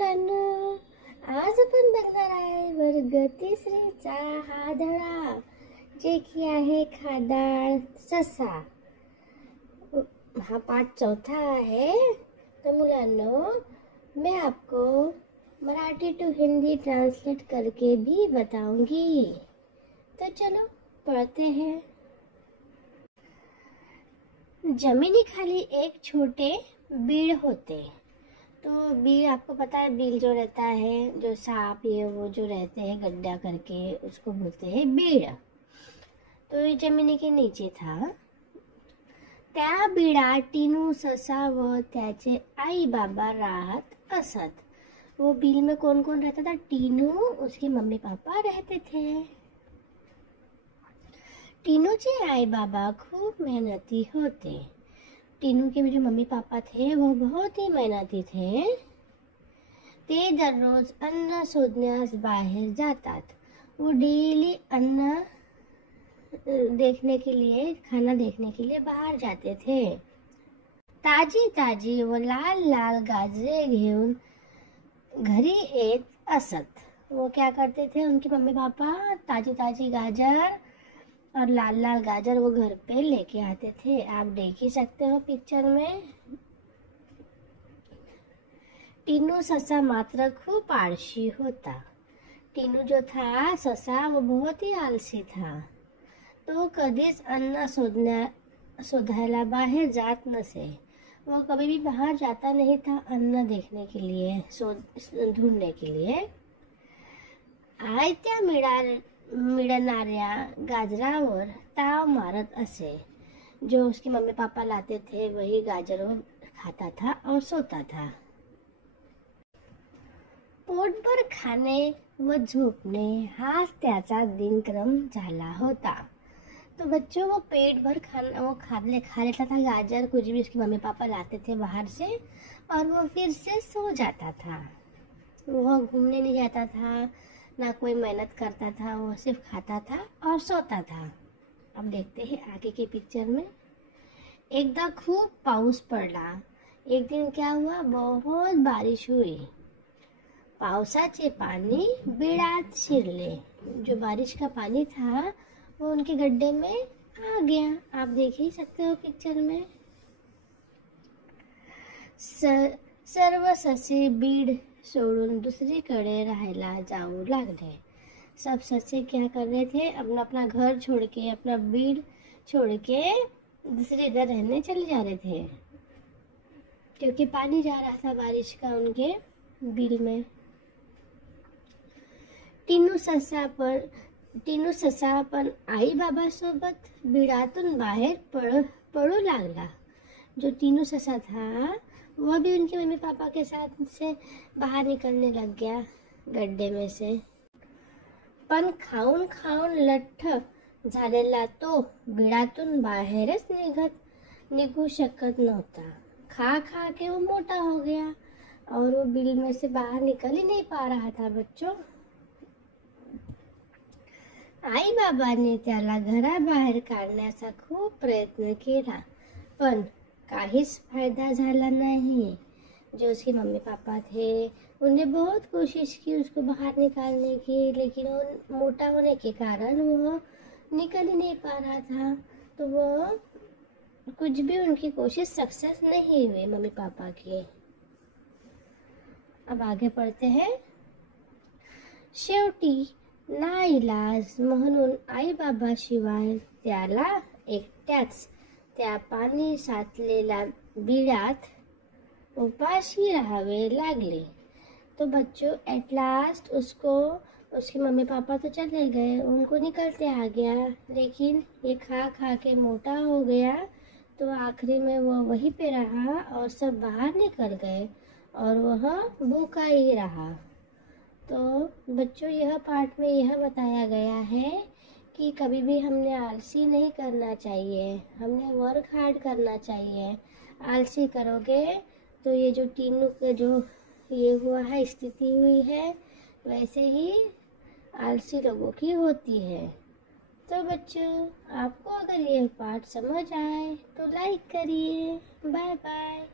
मुलांनो, आज आपण बघणार आहे वर्ग तिसरीचा हा धडा, जे की आहे खादाड ससा। हा पाठ चौथा है। तो मुलांनो, मैं आपको मराठी टू हिंदी ट्रांसलेट करके भी बताऊंगी। तो चलो पढ़ते हैं। जमिनीखाली एक छोटे बीड़ होते। तो बीड़ आपको पता है, बीड़ जो रहता है, जो सांप ये वो जो रहते हैं गड्ढा करके, उसको बोलते हैं बीड़। तो ये जमिनी के नीचे था। त्या बिळात टीनू, ससा व त्याचे आई बाबा राहत असत। वो बीड़ में कौन कौन रहता था? टीनू, उसके मम्मी पापा रहते थे। टीनूचे आई बाबा खूब मेहनती होते। टीनू के जो मम्मी पापा थे वो बहुत ही मेहनती थे। ते दररोज अन्न शोधण्यास बाहेर जातात। वो डेली अन्न देखने के लिए, खाना देखने के लिए बाहर जाते थे। ताजी ताजी व लाल लाल गाजरे घेऊन घरी येत असत। वो क्या करते थे, उनके मम्मी पापा ताजी ताजी गाजर और लाल लाल गाजर वो घर पे लेके आते थे। आप देख ही सकते हो पिक्चर में। टीनू ससा मात्र खूब आळशी होता। टीनू जो था ससा, वो बहुत ही आलसी था। तो कधीच अन्न शोधायला बाहेर जात नसे। वो कभी भी बाहर जाता नहीं था अन्न देखने के लिए, ढूंढने के लिए। आयत्या मिळणाऱ्या गाजरावर ताव मारत असे। जो उसकी मम्मी पापा लाते थे वही गाजर वो खाता था और सोता था। पोटभर खाणे व झोपणे हाच त्याचा दिनक्रम झाला होता। तो बच्चों, वो पेट भर खाना वो खा लेता था गाजर, कुछ भी उसकी मम्मी पापा लाते थे बाहर से, और वो फिर से सो जाता था। वो घूमने नहीं जाता था, ना कोई मेहनत करता था, वो सिर्फ खाता था और सोता था। अब देखते हैं आगे के पिक्चर में। एकदा खूब पाऊस पडला। एक दिन क्या हुआ, बहुत बारिश हुई। पावसाचे पानी बिळात शिरले। जो बारिश का पानी था वो उनके गड्ढे में आ गया। आप देख ही सकते हो पिक्चर में। सर्व ससे बीड़ सोडून दुसरीकडे राहायला जाऊ लागले। सब ससे क्या कर रहे थे, अपना अपना घर छोड़ के, अपना बीड़ छोड़ के दूसरी जगह रहने चले जा रहे थे, क्योंकि पानी जा रहा था बारिश का उनके बीड़ में। टीनू ससा पण आई बाबा सोबत बिळातून बाहेर पळू लागला। जो टीनू ससा था वह भी उनके मम्मी पापा के साथ से बाहर निकलने लग गया गड्ढे में से। पण खाऊन खाऊन लठ्ठ झालेला तो बिळातून बाहेरच निघू शकत नव्हता। खा खा के वो मोटा हो गया और वो बिल में से बाहर निकल ही नहीं पा रहा था बच्चों। आई बाबाने त्याला घराबाहेर काढण्याचा खूप प्रयत्न केला, पण काहीच फायदा झाला नहीं। जो उसके मम्मी पापा थे उन्होंने बहुत कोशिश की उसको बाहर निकालने की, लेकिन वो मोटा होने के कारण वो निकल ही नहीं पा रहा था। तो वो कुछ भी उनकी कोशिश सक्सेस नहीं हुई मम्मी पापा की। अब आगे पढ़ते हैं। शेवटी नाईलाज म्हणून आई बाबा शिवाय त्याला एकट्याच त्या पाणी साचलेल्या बिळात उपाशी राहावे लागले। तो बच्चों, एट लास्ट उसको उसके मम्मी पापा तो चले गए, उनको निकलते आ गया, लेकिन ये खा खा के मोटा हो गया। तो आखिरी में वो वहीं पे रहा और सब बाहर निकल गए और वह भूखा ही रहा। तो बच्चों, यह पाठ में यह बताया गया है कि कभी भी हमने आलसी नहीं करना चाहिए, हमने वर्क हार्ड करना चाहिए। आलसी करोगे तो ये जो टीनू का जो ये हुआ है, स्थिति हुई है, वैसे ही आलसी लोगों की होती है। तो बच्चों, आपको अगर ये पाठ समझ आए तो लाइक करिए। Bye bye.